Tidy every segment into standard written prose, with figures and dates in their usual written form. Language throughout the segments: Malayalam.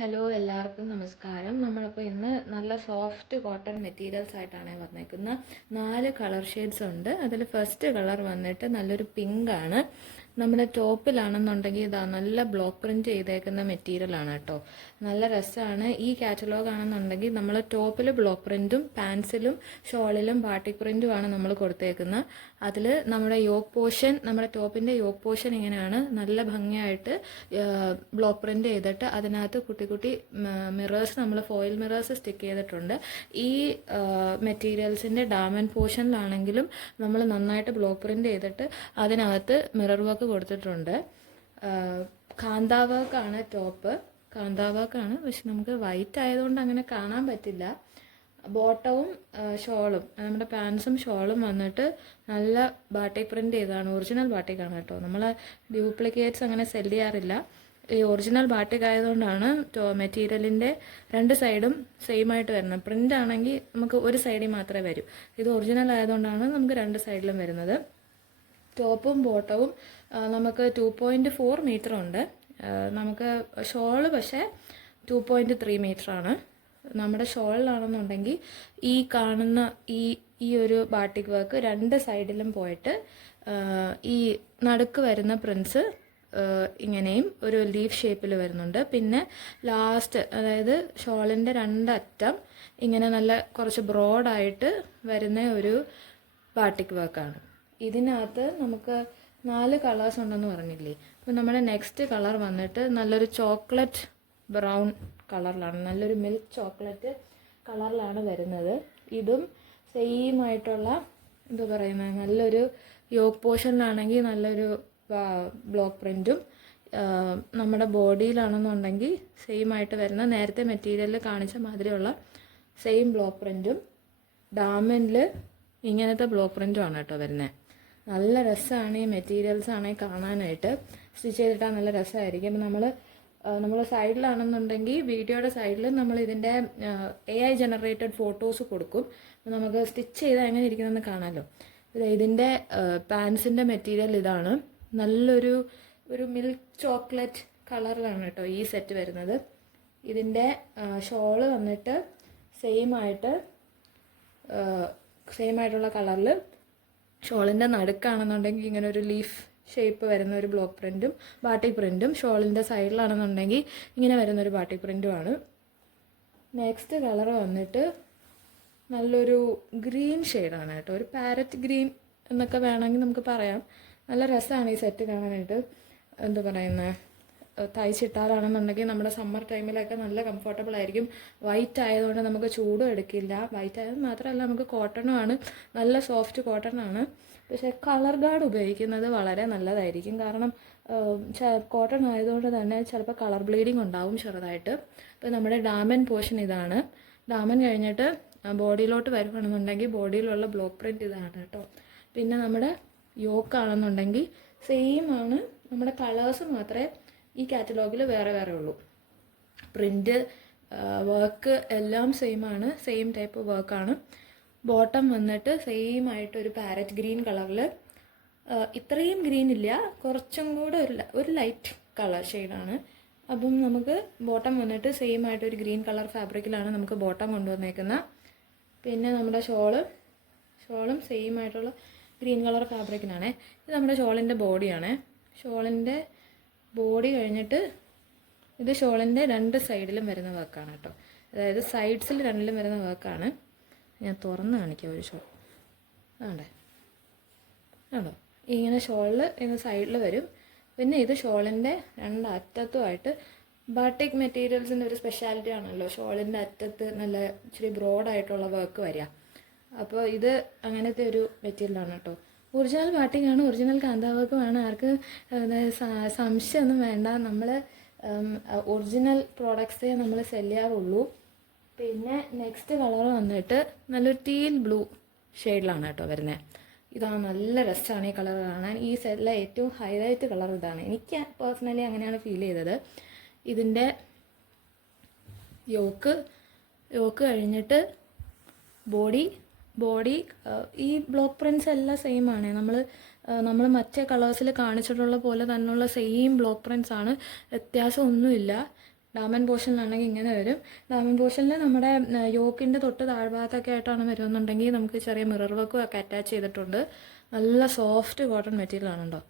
ഹലോ എല്ലാവർക്കും നമസ്കാരം. നമ്മളിപ്പോൾ ഇന്ന് നല്ല സോഫ്റ്റ് കോട്ടൺ മെറ്റീരിയൽസ് ആയിട്ടാണ് വന്നേക്കുന്നത്. 4 കളർ ഷെയ്ഡ്സ് ഉണ്ട്. അതിൽ ഫസ്റ്റ് കളർ വന്നിട്ട് നല്ലൊരു പിങ്ക് ആണ്. നമ്മുടെ ടോപ്പിലാണെന്നുണ്ടെങ്കിൽ ഇതാ നല്ല ബ്ലോക്ക് പ്രിൻറ്റ് ചെയ്തേക്കുന്ന മെറ്റീരിയലാണ് കേട്ടോ. നല്ല രസമാണ്. ഈ കാറ്റലോഗ് ആണെന്നുണ്ടെങ്കിൽ നമ്മൾ ടോപ്പിൽ ബ്ലോക്ക് പ്രിൻറ്റും പാൻസിലും ഷോളിലും ബാട്ടിക് പ്രിൻറ്റുമാണ് നമ്മൾ കൊടുത്തേക്കുന്നത്. അതിൽ നമ്മുടെ യോക്ക് പോർഷൻ, നമ്മുടെ ടോപ്പിൻ്റെ യോക്ക് പോർഷൻ ഇങ്ങനെയാണ് നല്ല ഭംഗിയായിട്ട് ബ്ലോക്ക് പ്രിൻറ്റ് ചെയ്തിട്ട് അതിനകത്ത് കുട്ടി കുട്ടി മിറേഴ്സ്, നമ്മൾ ഫോയിൽ മിറേഴ്സ് സ്റ്റിക്ക് ചെയ്തിട്ടുണ്ട്. ഈ മെറ്റീരിയൽസിൻ്റെ ഡാമൻ പോർഷനിലാണെങ്കിലും നമ്മൾ നന്നായിട്ട് ബ്ലോക്ക് പ്രിൻറ്റ് ചെയ്തിട്ട് അതിനകത്ത് മിറർ വർക്ക് കൊടുത്തിട്ടുണ്ട്. കാന്താ വർക്കാണ് ടോപ്പ്, കാന്താ വർക്കാണ്. പക്ഷെ നമുക്ക് വൈറ്റ് ആയതുകൊണ്ട് അങ്ങനെ കാണാൻ പറ്റില്ല. ബോട്ടവും ഷോളും, നമ്മുടെ പാൻസും ഷോളും വന്നിട്ട് നല്ല ബാട്ടിക് പ്രിൻറ്റ് ചെയ്തതാണ്. ഒറിജിനൽ ബാട്ടിക്കാണ് കേട്ടോ. നമ്മൾ ഡ്യൂപ്ലിക്കേറ്റ്സ് അങ്ങനെ സെല് ചെയ്യാറില്ല. ഈ ഒറിജിനൽ ബാട്ടിക് ആയതുകൊണ്ടാണ് മെറ്റീരിയലിൻ്റെ 2 സൈഡും സെയിം ആയിട്ട് വരുന്നത്. പ്രിൻ്റ് ആണെങ്കിൽ നമുക്ക് ഒരു സൈഡിൽ മാത്രമേ വരൂ. ഇത് ഒറിജിനൽ ആയതുകൊണ്ടാണ് നമുക്ക് 2 സൈഡിലും വരുന്നത്. ടോപ്പും ബോട്ടവും നമുക്ക് 2.4 മീറ്റർ ഉണ്ട്. നമുക്ക് ഷോള് പക്ഷേ 2.3 മീറ്ററാണ്. നമ്മുടെ ഷോളിലാണെന്നുണ്ടെങ്കിൽ ഈ കാണുന്ന ഈ ഒരു ബാട്ടിക് വർക്ക് 2 സൈഡിലും പോയിട്ട് ഈ നടുക്ക് വരുന്ന പ്രിൻസ് ഇങ്ങനെയും ഒരു ലീഫ് ഷേപ്പിൽ വരുന്നുണ്ട്. പിന്നെ ലാസ്റ്റ്, അതായത് ഷോളിൻ്റെ 2 അറ്റം ഇങ്ങനെ നല്ല കുറച്ച് ബ്രോഡായിട്ട് വരുന്ന ഒരു ബാട്ടിക് വർക്കാണ്. ഇതിനകത്ത് നമുക്ക് 4 കളേഴ്സ് ഉണ്ടെന്ന് പറഞ്ഞില്ലേ. അപ്പോൾ നമ്മുടെ നെക്സ്റ്റ് കളർ വന്നിട്ട് നല്ലൊരു ചോക്ലേറ്റ് ബ്രൗൺ കളറിലാണ്, നല്ലൊരു മിൽക്ക് ചോക്ലേറ്റ് കളറിലാണ് വരുന്നത്. ഇതും സെയിം ആയിട്ടുള്ള എന്താ പറയുന്നത്, നല്ലൊരു യോക്ക് പോർഷനിലാണെങ്കിൽ നല്ലൊരു ബ്ലോക്ക് പ്രിൻറ്റും, നമ്മുടെ ബോഡിയിലാണെന്നുണ്ടെങ്കിൽ സെയിം ആയിട്ട് വരുന്ന നേരത്തെ മെറ്റീരിയലിൽ കാണിച്ച മാതിരിയുള്ള സെയിം ബ്ലോക്ക് പ്രിൻറ്റും, ഡാമനിൽ ഇങ്ങനത്തെ ബ്ലോക്ക് പ്രിൻറ്റും ആണ് കേട്ടോ വരുന്നത്. നല്ല രസമാണ് ഈ മെറ്റീരിയൽസ് ആണെങ്കിൽ കാണാനായിട്ട്. സ്റ്റിച്ച് ചെയ്തിട്ടാൽ നല്ല രസമായിരിക്കും. അപ്പം നമ്മൾ സൈഡിലാണെന്നുണ്ടെങ്കിൽ വീഡിയോയുടെ സൈഡിൽ നമ്മൾ ഇതിൻ്റെ AI ജനറേറ്റഡ് ഫോട്ടോസ് കൊടുക്കും. നമുക്ക് സ്റ്റിച്ച് ചെയ്താൽ എങ്ങനെ ഇരിക്കുന്നതെന്ന് കാണാമല്ലോ. ഇതിൻ്റെ പാൻസിൻ്റെ മെറ്റീരിയൽ ഇതാണ്. നല്ലൊരു മിൽക്ക് ചോക്ലേറ്റ് കളറിലാണ് കേട്ടോ ഈ സെറ്റ് വരുന്നത്. ഇതിൻ്റെ ഷോള് വന്നിട്ട് സെയിം ആയിട്ടുള്ള കളറിൽ, ഷോളിൻ്റെ നടുക്കാണെന്നുണ്ടെങ്കിൽ ഇങ്ങനെ ഒരു ലീഫ് ഷേപ്പ് വരുന്ന ഒരു ബ്ലോക്ക് പ്രിൻറ്റും ബാട്ടിക് പ്രിൻറ്റും, ഷോളിൻ്റെ സൈഡിലാണെന്നുണ്ടെങ്കിൽ ഇങ്ങനെ വരുന്നൊരു ബാട്ടിക് പ്രിൻറ്റുമാണ്. നെക്സ്റ്റ് കളർ വന്നിട്ട് നല്ലൊരു ഗ്രീൻ ഷെയ്ഡാണ് കേട്ടോ. ഒരു പാരറ്റ് ഗ്രീൻ എന്നൊക്കെ വേണമെങ്കിൽ നമുക്ക് പറയാം. നല്ല രസമാണ് ഈ സെറ്റ് കാണാനായിട്ട്. എന്താ പറയുന്നത്, തയ്ച്ചിട്ടാലാണെന്നുണ്ടെങ്കിൽ നമ്മുടെ സമ്മർ ടൈമിലൊക്കെ നല്ല കംഫർട്ടബിൾ ആയിരിക്കും. വൈറ്റ് ആയതുകൊണ്ട് നമുക്ക് ചൂടും എടുക്കില്ല. വൈറ്റ് ആയത് മാത്രമല്ല, നമുക്ക് കോട്ടണുമാണ്, നല്ല സോഫ്റ്റ് കോട്ടണാണ്. പക്ഷേ കളർ ഗാർഡ് ഉപയോഗിക്കുന്നത് വളരെ നല്ലതായിരിക്കും. കാരണം കോട്ടൺ ആയതുകൊണ്ട് തന്നെ ചിലപ്പോൾ കളർ ബ്ലീഡിങ് ഉണ്ടാവും ചെറുതായിട്ട്. അപ്പോൾ നമ്മുടെ ഡാമൻ പോർഷൻ ഇതാണ്. ഡാമൻ കഴിഞ്ഞിട്ട് ബോഡിയിലോട്ട് വരുവാണെന്നുണ്ടെങ്കിൽ ബോഡിയിലുള്ള ബ്ലോക്ക് പ്രിൻറ്റ് ഇതാണ് കേട്ടോ. പിന്നെ നമ്മുടെ യോക്കാണെന്നുണ്ടെങ്കിൽ സെയിം ആണ്. നമ്മുടെ കളേഴ്സ് മാത്രമേ ഈ കാറ്റലോഗിൽ വേറെ വേറെ ഉള്ളൂ. പ്രിൻ്റ്, വർക്ക് എല്ലാം സെയിം ആണ്, സെയിം ടൈപ്പ് വർക്കാണ്. ബോട്ടം വന്നിട്ട് സെയിം ആയിട്ട് ഒരു പാരറ്റ് ഗ്രീൻ കളറിൽ, ഇത്രയും ഗ്രീൻ ഇല്ല, കുറച്ചും കൂടെ ഒരു ലൈറ്റ് കളർ ഷെയ്ഡാണ്. അപ്പം നമുക്ക് ബോട്ടം വന്നിട്ട് സെയിം ആയിട്ട് ഒരു ഗ്രീൻ കളർ ഫാബ്രിക്കിലാണ് നമുക്ക് ബോട്ടം കൊണ്ടുവന്നേക്കുന്നത്. പിന്നെ നമ്മുടെ ഷോളും സെയിം ആയിട്ടുള്ള ഗ്രീൻ കളർ ഫാബ്രിക്കിനാണ്. ഇത് നമ്മുടെ ഷോളിൻ്റെ ബോഡിയാണ്. ഷോളിൻ്റെ ബോഡി കഴിഞ്ഞിട്ട് ഇത് ഷോളിൻ്റെ 2 സൈഡിലും വരുന്ന വർക്കാണ് കേട്ടോ. അതായത് സൈഡ്സിൽ 2ലും വരുന്ന വർക്കാണ്. ഞാൻ തുറന്ന് കാണിക്കാം ഒരു ഷോൾ. ആണോ, ഇങ്ങനെ ഷോളിൽ ഇങ്ങനെ സൈഡിൽ വരും. പിന്നെ ഇത് ഷോളിൻ്റെ 2 അറ്റത്തുമായിട്ട്, ബാട്ടിക് മെറ്റീരിയൽസിൻ്റെ ഒരു സ്പെഷ്യാലിറ്റി ആണല്ലോ ഷോളിൻ്റെ അറ്റത്ത് നല്ല ഇച്ചിരി ബ്രോഡായിട്ടുള്ള വർക്ക് വരിക. അപ്പോൾ ഇത് അങ്ങനത്തെ ഒരു മെറ്റീരിയലാണ് കേട്ടോ. ഒറിജിനൽ ബാട്ടിക്കാണ്, ഒറിജിനൽ കാന്താ വർക്കുമാണ്. ആർക്ക് സംശയമൊന്നും വേണ്ട. നമ്മൾ ഒറിജിനൽ പ്രോഡക്ട്സേ നമ്മൾ സെല് ചെയ്യാറുള്ളൂ. പിന്നെ നെക്സ്റ്റ് കളർ വന്നിട്ട് നല്ലൊരു ടീൽ ബ്ലൂ ഷെയ്ഡിലാണ് കേട്ടോ വരുന്നത്. ഇതാണ്, നല്ല രസമാണ് ഈ കളർ കാണാൻ. ഈ സെറ്റിലെ ഏറ്റവും ഹൈലൈറ്റ് കളർ ഇതാണ്. എനിക്ക് പേഴ്സണലി അങ്ങനെയാണ് ഫീൽ ചെയ്തത്. ഇതിൻ്റെ യോക്ക് കഴിഞ്ഞിട്ട് ബോഡി ഈ ബ്ലോക്ക് പ്രിൻറ്റ്സ് എല്ലാം സെയിം ആണ്. നമ്മൾ മറ്റേ കളേഴ്സിൽ കാണിച്ചിട്ടുള്ള പോലെ തന്നെയുള്ള സെയിം ബ്ലോക്ക് പ്രിൻറ്റ്സ് ആണ്, വ്യത്യാസമൊന്നുമില്ല. ഡാമൻ പോർഷനിലാണെങ്കിൽ ഇങ്ങനെ വരും. ഡാമൻ പോർഷനിൽ നമ്മുടെ യോക്കിൻ്റെ തൊട്ട് താഴ്ഭാഗത്തൊക്കെ ആയിട്ടാണ് വരുമെന്നുണ്ടെങ്കിൽ നമുക്ക് ചെറിയ മിറർ വർക്കും ഒക്കെ അറ്റാച്ച് ചെയ്തിട്ടുണ്ട്. നല്ല സോഫ്റ്റ് കോട്ടൺ മെറ്റീരിയൽ ആണ് കേട്ടോ.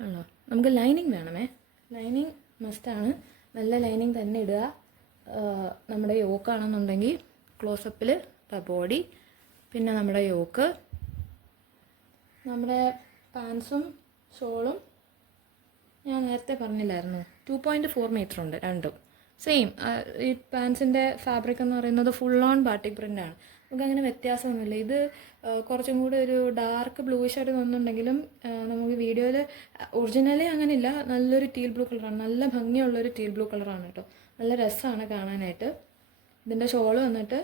ആണോ, നമുക്ക് ലൈനിങ് വേണമേ. ലൈനിങ് മസ്റ്റാണ്. നല്ല ലൈനിങ് തന്നെ ഇടുക. നമ്മുടെ യോക്കാണെന്നുണ്ടെങ്കിൽ ക്ലോസപ്പിൽ ബോഡി, പിന്നെ നമ്മുടെ യോക്ക്, നമ്മുടെ പാൻസും ഷോളും ഞാൻ നേരത്തെ പറഞ്ഞില്ലായിരുന്നു 2.4 മീറ്റർ ഉണ്ട് രണ്ടും സെയിം. ഈ പാൻസിൻ്റെ ഫാബ്രിക് എന്ന് പറയുന്നത് ഫുൾ ഓൺ ബാട്ടിക് പ്രിൻ്റാണ്. നമുക്കങ്ങനെ വ്യത്യാസമൊന്നുമില്ല. ഇത് കുറച്ചും കൂടി ഒരു ഡാർക്ക് ബ്ലൂയിഷ് ആയിട്ട് തോന്നുന്നുണ്ടെങ്കിലും നമുക്ക് വീഡിയോയിൽ ഒറിജിനലി അങ്ങനെയില്ല. നല്ലൊരു ടീൽ ബ്ലൂ കളറാണ്, നല്ല ഭംഗിയുള്ളൊരു ടീൽ ബ്ലൂ കളറാണ് കേട്ടോ. നല്ല രസമാണ് കാണാനായിട്ട്. ഇതിൻ്റെ ഷോള് വന്നിട്ട്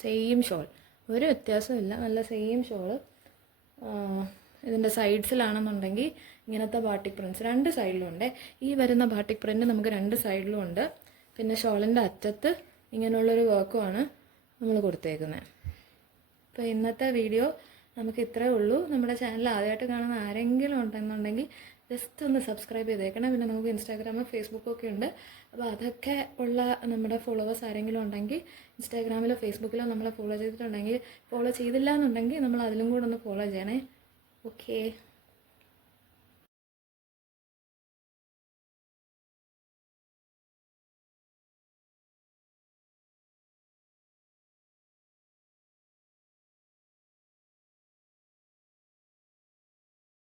സെയിം ഷോൾ, ഒരു വ്യത്യാസമില്ല. നല്ല സെയിം ഷോള്. ഇതിൻ്റെ സൈഡ്സിലാണെന്നുണ്ടെങ്കിൽ ഇങ്ങനത്തെ ബാട്ടിക് പ്രിൻറ്റ്സ് രണ്ട് സൈഡിലും ഉണ്ട്. ഈ വരുന്ന ബാട്ടിക് പ്രിൻറ്റ് നമുക്ക് രണ്ട് സൈഡിലും ഉണ്ട്. പിന്നെ ഷോളിൻ്റെ അറ്റത്ത് ഇങ്ങനെയുള്ളൊരു വർക്കുമാണ് നമ്മൾ കൊടുത്തേക്കുന്നത്. അപ്പോൾ ഇന്നത്തെ വീഡിയോ നമുക്ക് ഇത്രയേ ഉള്ളൂ. നമ്മുടെ ചാനൽ ആദ്യമായിട്ട് കാണുന്ന ആരെങ്കിലും ഉണ്ടെന്നുണ്ടെങ്കിൽ ജസ്റ്റ് ഒന്ന് സബ്സ്ക്രൈബ് ചെയ്തേക്കണം. പിന്നെ നമുക്ക് ഇൻസ്റ്റാഗ്രാമും ഫേസ്ബുക്കൊക്കെ ഉണ്ട്. അപ്പോൾ അതൊക്കെ ഉള്ള നമ്മുടെ ഫോളോവേഴ്സ് ആരെങ്കിലും ഉണ്ടെങ്കിൽ ഇൻസ്റ്റാഗ്രാമിലോ ഫേസ്ബുക്കിലോ നമ്മളെ ഫോളോ ചെയ്തിട്ടുണ്ടെങ്കിൽ, ഫോളോ ചെയ്തില്ല എന്നുണ്ടെങ്കിൽ നമ്മൾ അതിലും കൂടെ ഒന്ന് ഫോളോ ചെയ്യണേ. ഓക്കേ.